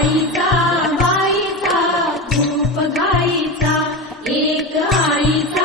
गाईचा बाईचा रूप गाईचा एक आईचा